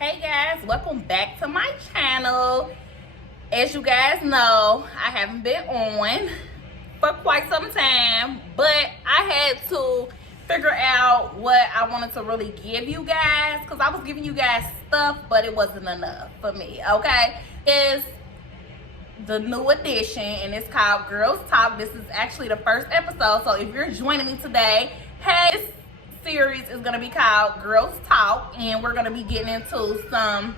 Hey guys, welcome back to my channel. As you guys know, I haven't been on for quite some time, but I had to figure out what I wanted to really give you guys, because I was giving you guys stuff, but it wasn't enough for me, okay? It's the new edition, and it's called Girls Talk. This is actually the first episode, so if you're joining me today, hey, this series is going to be called Girls Talk, and we're going to be getting into some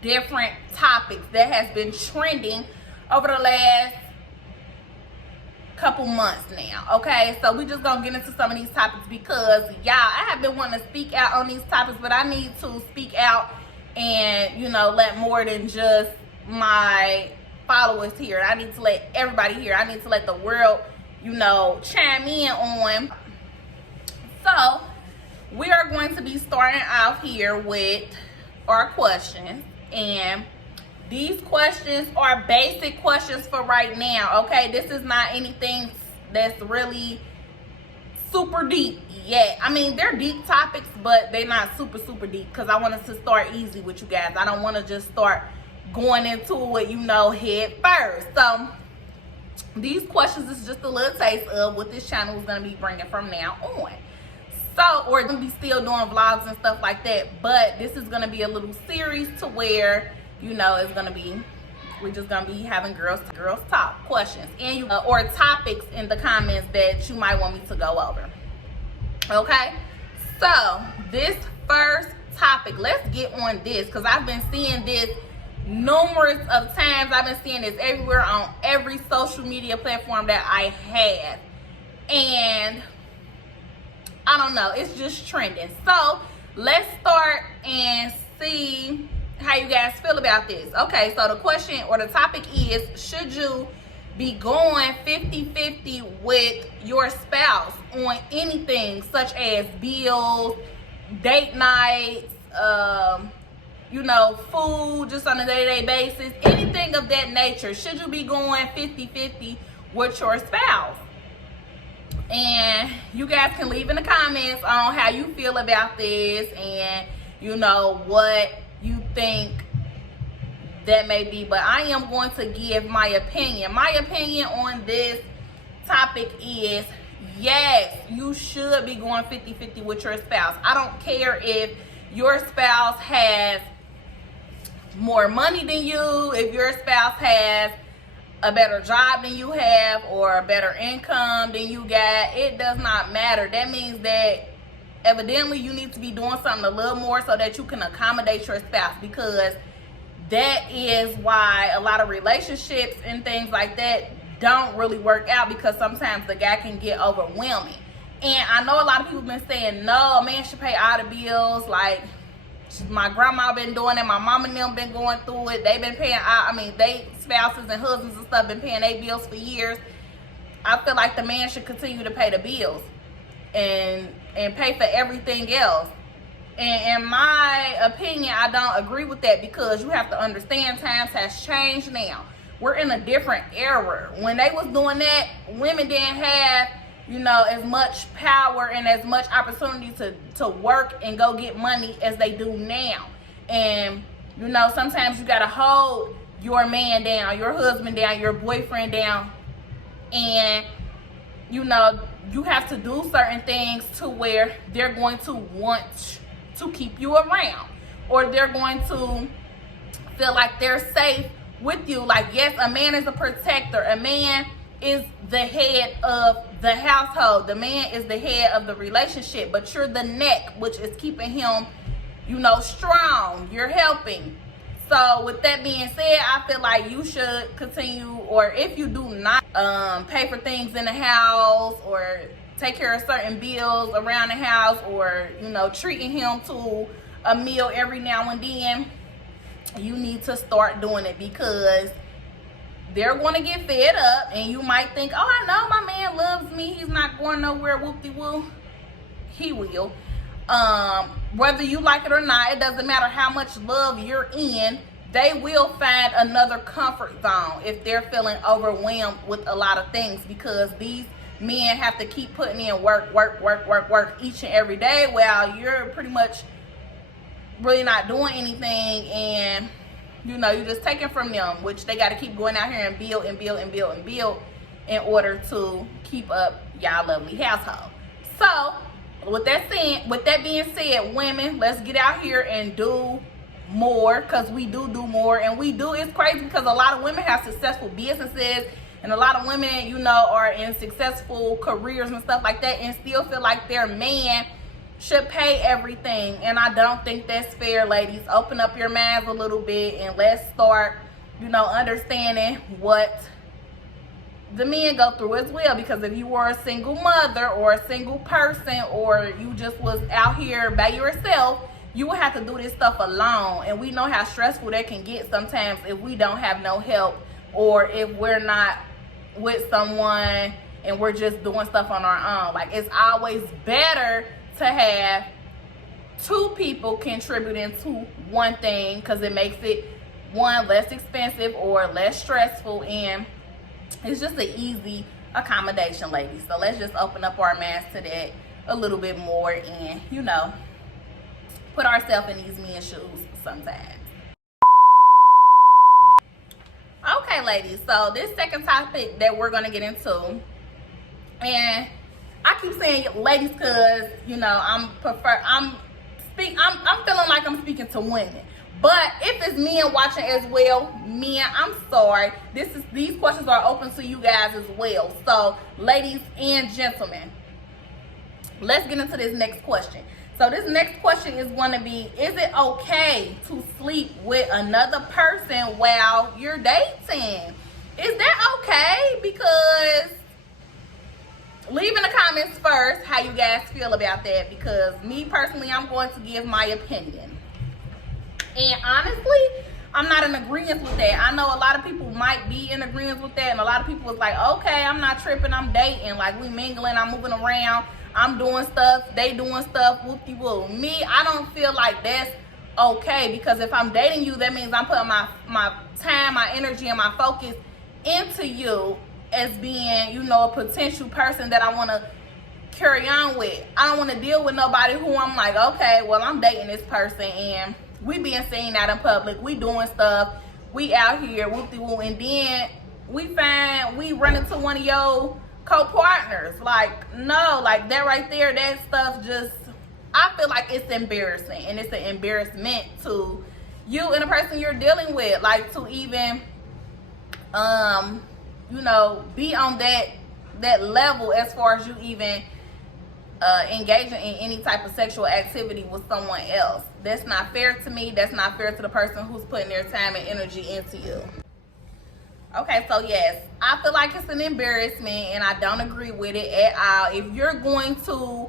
different topics that has been trending over the last couple months now. Okay, so we just gonna get into some of these topics because y'all, I have been wanting to speak out on these topics, but I need to speak out and let more than just my followers hear. I need to let everybody hear. I need to let the world chime in on. So we are going to be starting off here with our questions, and these questions are basic questions for right now, okay? This is not anything that's really super deep yet. I mean, they're deep topics, but they're not super deep, because I wanted to start easy with you guys. I don't want to just start going into it, head first. So these questions is just a little taste of what this channel is going to be bringing from now on. So, or going to be still doing vlogs and stuff like that, but this is going to be a little series to where, it's going to be, we're just going to be having girls talk questions and or topics in the comments that you might want me to go over. Okay? So, this first topic, let's get on this, because I've been seeing this numerous of times. I've been seeing this everywhere on every social media platform that I have. And I don't know, it's just trending. So let's start and see how you guys feel about this. Okay, so the question or the topic is, should you be going 50-50 with your spouse on anything such as bills, date nights, food just on a day-to-day basis, anything of that nature? Should you be going 50-50 with your spouse? And you guys can leave in the comments on how you feel about this and what you think that may be. But I am going to give my opinion. My opinion on this topic is, yes, you should be going 50-50 with your spouse. I don't care if your spouse has more money than you, if your spouse has a better job than you have or a better income than you got. It does not matter. That means that evidently you need to be doing something a little more so that you can accommodate your spouse, because that is why a lot of relationships and things like that don't really work out, because sometimes the guy can get overwhelming. And I know a lot of people have been saying, no, a man should pay all the bills. Like, my grandma been doing it, my mama and them been going through it. They've been paying, they spouses and husbands and stuff been paying their bills for years. I feel like the man should continue to pay the bills and pay for everything else. And in my opinion, I don't agree with that, because you have to understand times has changed now. We're in a different era. When they was doing that, women didn't have as much power and as much opportunity to work and go get money as they do now. And sometimes you gotta hold your man down, your husband down, your boyfriend down, and you have to do certain things to where they're going to want to keep you around, or they're going to feel like they're safe with you. Like, yes, a man is a protector. A man is the head of the household. The man is the head of the relationship, but you're the neck, which is keeping him, strong. You're helping. So with that being said, I feel like you should continue, or if you do not pay for things in the house or take care of certain bills around the house, or treating him to a meal every now and then, you need to start doing it, because they're going to get fed up, and you might think, oh, I know my man loves me, he's not going nowhere, whoop-de-woo. He will. Whether you like it or not, it doesn't matter how much love you're in, they will find another comfort zone if they're feeling overwhelmed with a lot of things, because these men have to keep putting in work each and every day, while you're pretty much really not doing anything, and you know, you just taking from them, which they got to keep going out here and build and build and build and build in order to keep up y'all lovely household. So with that being said, women, let's get out here and do more, because we do more. And it's crazy because a lot of women have successful businesses, and a lot of women, you know, are in successful careers and stuff like that, and still feel like their man should pay everything. And I don't think that's fair. Ladies, open up your minds a little bit and let's start, you know, understanding what the men go through as well. Because if you were a single mother or a single person, or you just was out here by yourself, you would have to do this stuff alone. And we know how stressful that can get sometimes if we don't have no help, or if we're not with someone and we're just doing stuff on our own. Like, it's always better to have two people contributing to one thing, because it makes it, one, less expensive or less stressful, and it's just an easy accommodation, ladies. So let's just open up our minds to that a little bit more, and, you know, put ourselves in these men's shoes sometimes. Okay, ladies, so this second topic that we're going to get into, and I keep saying ladies because, you know, I'm feeling like I'm speaking to women. But if it's men watching as well, men, I'm sorry. These questions are open to you guys as well. So, ladies and gentlemen, let's get into this next question. So this next question is going to be, is it okay to sleep with another person while you're dating? Is that okay? Because leave in the comments first how you guys feel about that, because me personally, I'm going to give my opinion. And honestly, I'm not in agreement with that. I know a lot of people might be in agreement with that, and a lot of people is like, okay, I'm not tripping, I'm dating, like we mingling, I'm moving around, I'm doing stuff, they doing stuff, whoop-de-woo. Me, I don't feel like that's okay, because if I'm dating you, that means I'm putting my time, my energy, and my focus into you as being, you know, a potential person that I want to carry on with. I don't want to deal with nobody who I'm like, okay, well, I'm dating this person, and we being seen out in public, we doing stuff, we out here, whoop-de-woo, and then we run into one of your co-partners. Like, no, like that right there, that stuff just, I feel like it's embarrassing, and it's an embarrassment to you and the person you're dealing with, like to even you know, be on that level as far as you even engaging in any type of sexual activity with someone else. That's not fair to me. That's not fair to the person who's putting their time and energy into you. Okay, so yes, I feel like it's an embarrassment, and I don't agree with it at all. If you're going to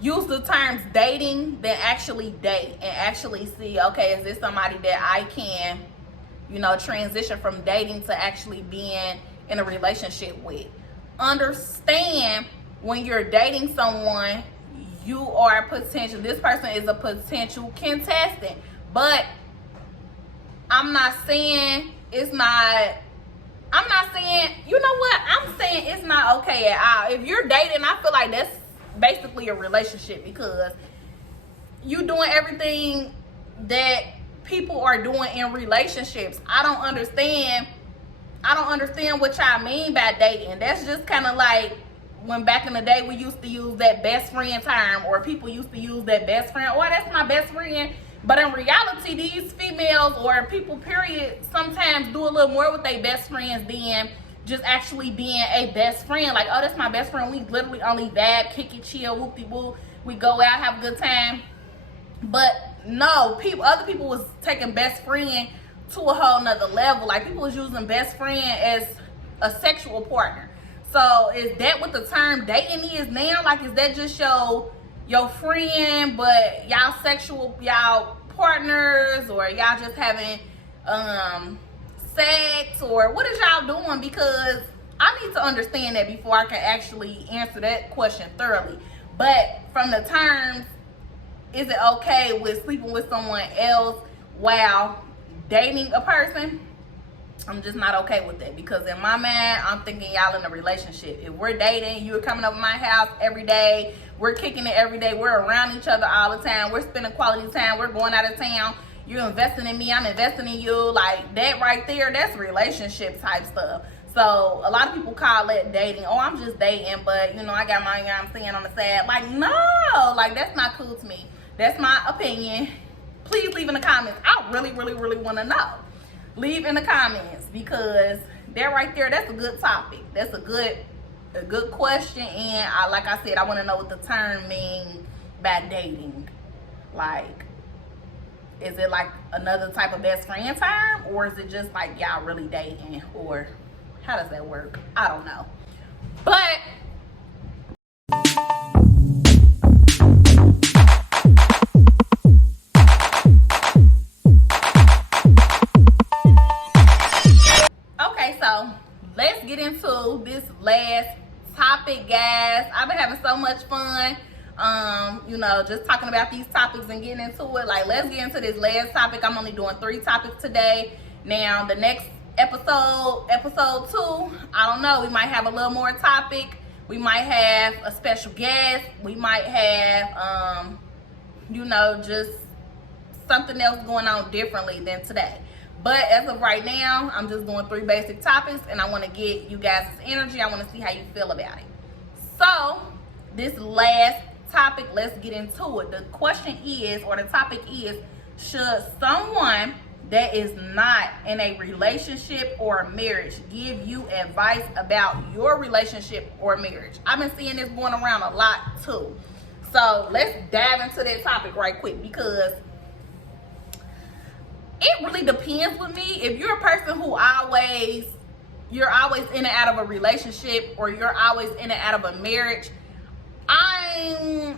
use the terms dating, then actually date and actually see, okay, is this somebody that I can, you know, transition from dating to actually being in a relationship with. Understand, when you're dating someone, you are a potential, this person is a potential contestant. But I'm not saying, you know what, I'm saying it's not okay at all. If you're dating, I feel like that's basically a relationship, because you doing everything that people are doing in relationships. I don't understand what y'all mean by dating. That's just kind of like when back in the day we used to use that best friend term, or people used to use that best friend, or that's my best friend. But in reality, these females or people, period, sometimes do a little more with their best friends than just actually being a best friend. Like, oh, that's my best friend. We literally only vibe, kick it, chill, whoop-de-woo. We go out, have a good time. But no, other people was taking best friend to a whole nother level. Like, people was using best friend as a sexual partner. So is that what the term dating is now? Like, is that just your friend, but y'all partners, or y'all just having sex, or what is y'all doing? Because I need to understand that before I can actually answer that question thoroughly. But from the terms, is it okay with sleeping with someone else while dating a person? I'm just not okay with that, because in my mind, I'm thinking y'all in a relationship. If we're dating, you're coming over my house every day, we're kicking it every day, we're around each other all the time, we're spending quality time, we're going out of town, you're investing in me, I'm investing in you, like that right there, that's relationship type stuff. So a lot of people call it dating. Oh, I'm just dating, but you know, I got my, I'm seeing on the side. Like, no, like that's not cool to me. That's my opinion. Please leave in the comments. I really, really, really want to know. Leave in the comments, because that right there, that's a good topic. That's a good question. And like I said, I want to know what the term means by dating. Like, is it like another type of best friend term, or is it just like y'all really dating, or how does that work? I don't know. But okay, so let's get into this last topic, guys. I've been having so much fun, you know, just talking about these topics and getting into it. Like, let's get into this last topic. I'm only doing 3 topics today. Now, the next episode 2, I don't know, we might have a little more topic. We might have a special guest. We might have, you know, just something else going on differently than today. But as of right now, I'm just doing 3 basic topics, and I want to get you guys' energy. I want to see how you feel about it. So this last topic, let's get into it. The question is, or the topic is, should someone that is not in a relationship or marriage give you advice about your relationship or marriage? I've been seeing this going around a lot too. So let's dive into that topic right quick, because it really depends with me. If you're a person who you're always in and out of a relationship, or you're always in and out of a marriage, I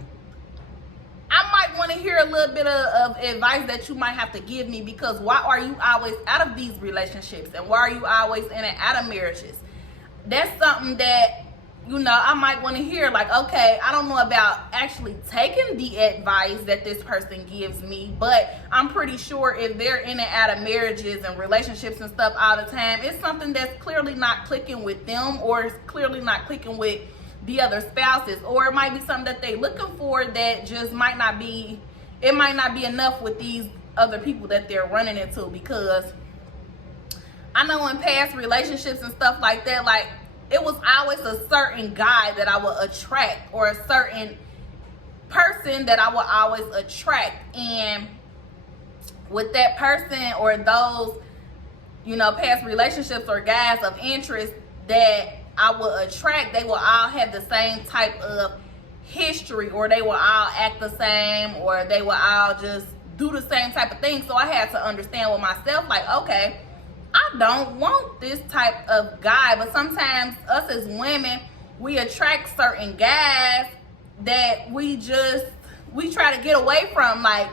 might want to hear a little bit of advice that you might have to give me, because why are you always out of these relationships, and why are you always in and out of marriages? That's something that, you know, I might want to hear. Like, okay, I don't know about actually taking the advice that this person gives me, but I'm pretty sure if they're in and out of marriages and relationships and stuff all the time, it's something that's clearly not clicking with them, or it's clearly not clicking with the other spouses, or it might be something that they're looking for that just might not be enough with these other people that they're running into. Because I know in past relationships and stuff like that, like, it was always a certain guy that I would attract, or a certain person that I would always attract. And with that person or those, you know, past relationships or guys of interest that I will attract, they will all have the same type of history, or they will all act the same, or they will all just do the same type of thing. So I had to understand with myself, like, okay, I don't want this type of guy. But sometimes us as women, we attract certain guys that we try to get away from. Like,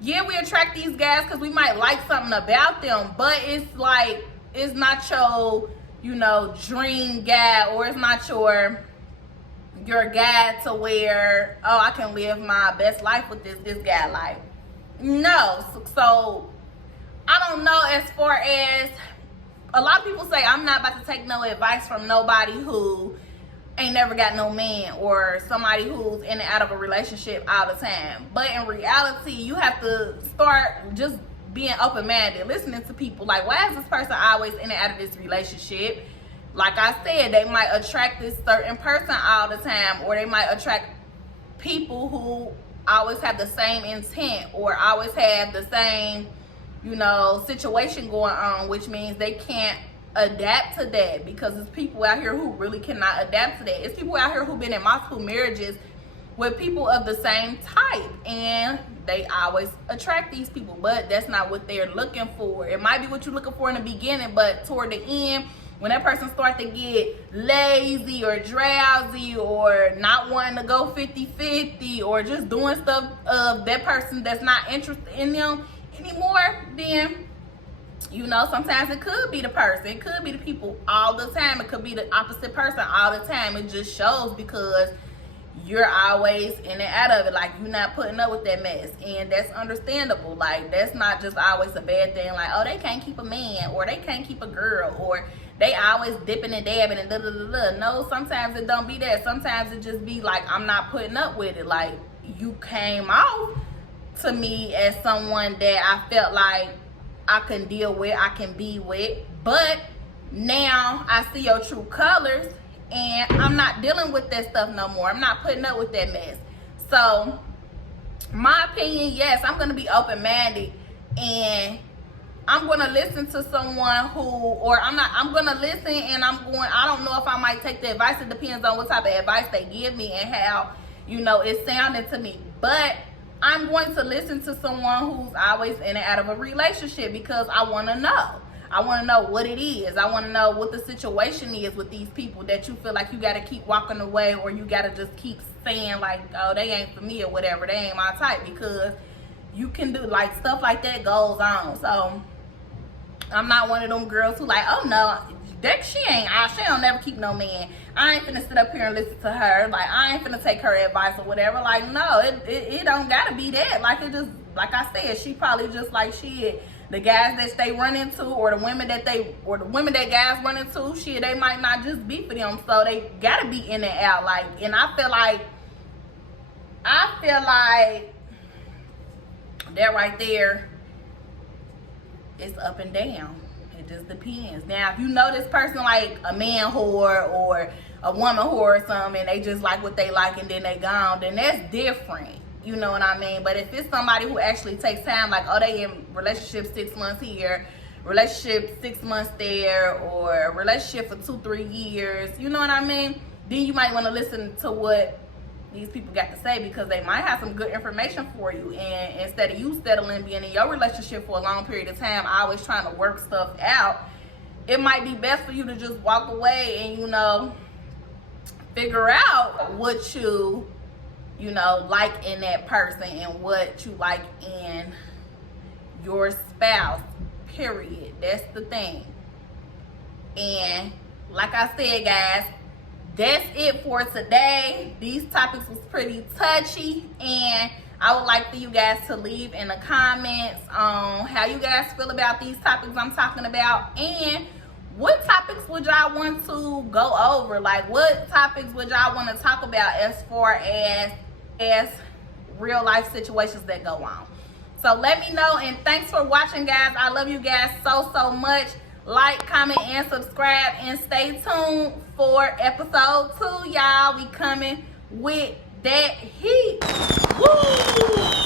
yeah, we attract these guys because we might like something about them, but it's like, it's not your, you know, dream guy, or it's not your guy to where, oh, I can live my best life with this guy. Like, no. So I don't know, as far as, a lot of people say I'm not about to take no advice from nobody who ain't never got no man, or somebody who's in and out of a relationship all the time. But in reality, you have to start just being open-minded, listening to people. Like, why is this person always in and out of this relationship? Like I said, they might attract this certain person all the time, or they might attract people who always have the same intent, or always have the same, you know, situation going on, which means they can't adapt to that, because there's people out here who really cannot adapt to that. It's people out here who've been in multiple marriages with people of the same type, and they always attract these people, but that's not what they're looking for. It might be what you're looking for in the beginning, but toward the end, when that person starts to get lazy or drowsy, or not wanting to go 50-50, or just doing stuff of that person that's not interested in them anymore, then, you know, sometimes it could be the person. It could be the people all the time. It could be the opposite person all the time. It just shows, because you're always in and out of it. Like, you're not putting up with that mess. And that's understandable. Like, that's not just always a bad thing. Like, oh, they can't keep a man, or they can't keep a girl, or they always dipping and dabbing and da-da-da-da. No, sometimes it don't be that. Sometimes it just be like, I'm not putting up with it. Like, you came off to me as someone that I felt like I can deal with, I can be with. But now I see your true colors, and I'm not dealing with that stuff no more. I'm not putting up with that mess. So, my opinion, yes, I'm going to be open-minded, and I'm going to listen to someone who, or I'm going to listen, and I don't know if I might take the advice. It depends on what type of advice they give me and how, you know, it's sounding to me. But I'm going to listen to someone who's always in and out of a relationship, because I want to know. I want to know what it is. I want to know what the situation is with these people that you feel like you got to keep walking away, or you got to just keep saying like, oh, they ain't for me or whatever. They ain't my type, because you can do, like, stuff like that goes on. So I'm not one of them girls who like, oh no, she don't never keep no man. I ain't finna sit up here and listen to her. Like, I ain't finna take her advice or whatever. Like, no, it don't gotta be that. Like, it just, like I said, she probably just like shit. The guys that they run into, or the women that guys run into, shit, they might not just be for them. So they gotta be in and out. Like, and I feel like that right there is up and down. It just depends. Now, if you know this person like a man whore or a woman whore or something, and they just like what they like and then they gone, then that's different. You know what I mean? But if it's somebody who actually takes time, like, oh, they in relationship 6 months here, relationship 6 months there, or relationship for 2-3 years, you know what I mean? Then you might want to listen to what these people got to say, because they might have some good information for you. And instead of you settling, being in your relationship for a long period of time, always trying to work stuff out, it might be best for you to just walk away and, you know, figure out what you know, like in that person, and what you like in your spouse, period. That's the thing. And like I said, guys, that's it for today. These topics was pretty touchy, and I would like for you guys to leave in the comments on how you guys feel about these topics I'm talking about, and what topics would y'all want to go over. Like, what topics would y'all want to talk about as far as real life situations that go on. So let me know, and thanks for watching, guys. I love you guys so much. Like, comment, and subscribe, and stay tuned for episode 2, y'all. We coming with that heat. Woo!